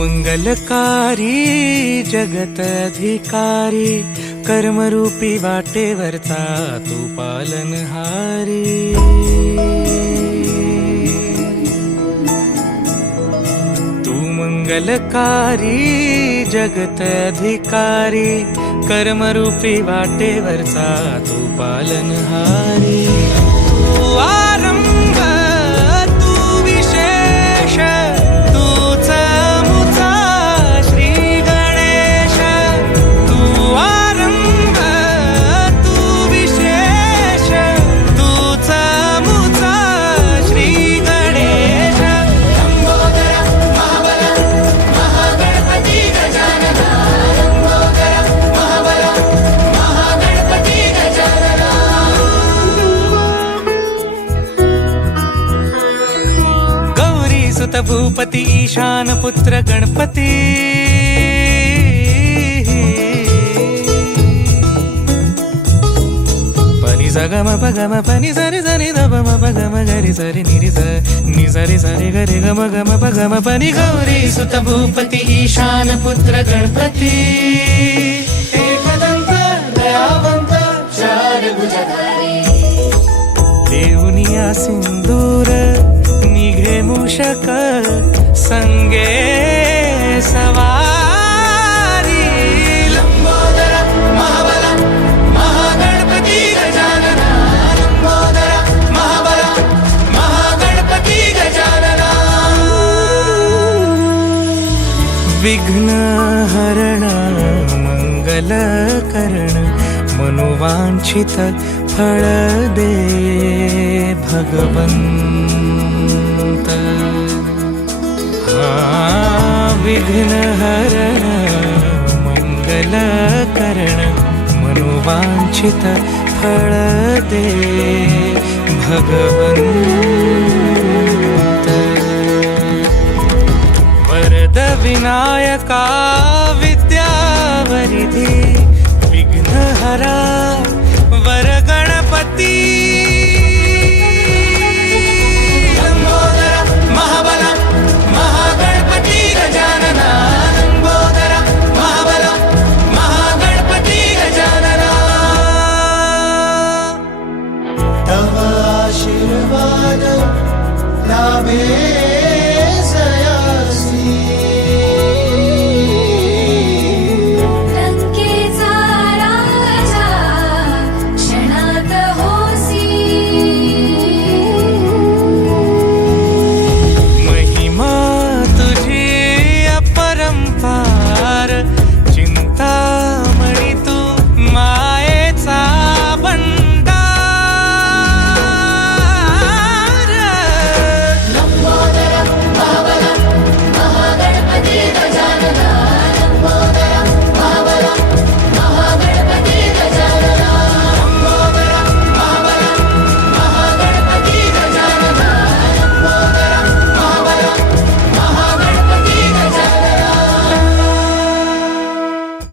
मंगलकारी जगत अधिकारी कर्मरूपी वाटेवरचा तू पालनहारी। तू मंगलकारी जगत अधिकारी कर्मरूपी वाटेवरचा तू पालनहारी। तू आरंभ तू विशेष तूच मुचा श्री गणेश। तू आरंभ तू विशेष तूच मुचा श्री गणेश। लंबोदर महाबल महागणपती गजानना। लंबोदर महाबल महागणपती गजानना। गौरी सुत भूपती ईशान पुत्र गणपती। पनि सगम पगम पनि सरि सरि ध म पगम गरि सरि निरि स नि सरि सरि गरि गम गम पगम पनि। गौरी सुत भूपती ईशान पुत्र गणपती। एकदंत दयावंत चार भुजधारी। देऊनिया सिंदूर निघे मूषक संगे सवारी। लंबोदर महाबल महागणपती गजानना। लंबोदर महाबल महागणपती गजानना। विघ्न हरण मंगल करण मनोवांछित फळ दे भगवंत। विघ्न हरण मंगल करण मनोवांछित फळ दे भगवंत। वरद विनायका विद्यावरिधी विघ्नहरा